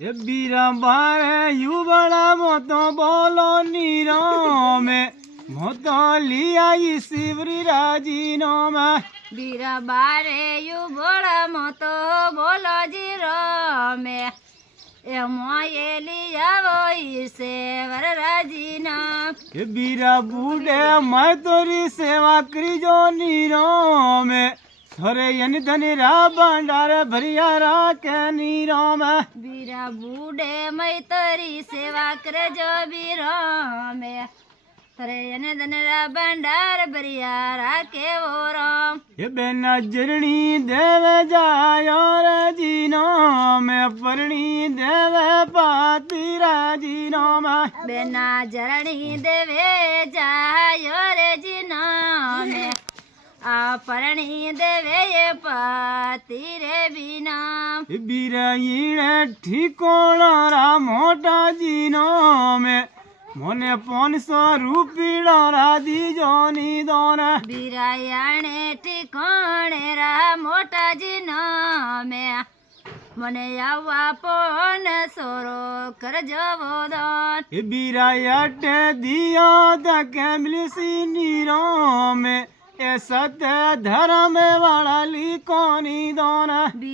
એ બીરા બારે યુવડા મોતો બોલો નીરામે મોતો લીઆઈ શિવરી રાજીનો માં બીરા બારે યુવડા મોતો બોલો જીરો મે એ મોયેલી આવો ઈસે વરરાજીના કે બીરા બુડે મેં તોરી સેવા કરીજો નીરામે સરે યની ધની રા ભંડાર ભરિયા રાખે નીરામે બીરા બુડે મય તરી સેવા કરજો બીરો મે સરે યને ધનરા ભંડાર ભરિયા રાખે ઓરામ એ બેના જરણી દેવે જાયો રાજીનો મેં પરણી દેવે પાતી રાજીનો માં બેના જરણી દેવે જાયો રે જીનો મે આ પરણી દેવે એ પતિ રે બીના બીરાઈણે ઠીકોણા રા મોટાજીનો મેં મને 500 રૂપિયા દીજો ની દોને બિરાયાણે ઠીકોણે રા મોટાજીનો મે મને આવવા પોન સોરો કરજો વોદન એ બીરાયટે દિયા દ કેમલીસી નીરો મે એ સત્ય ધર્મ વાળા લીકોની દોને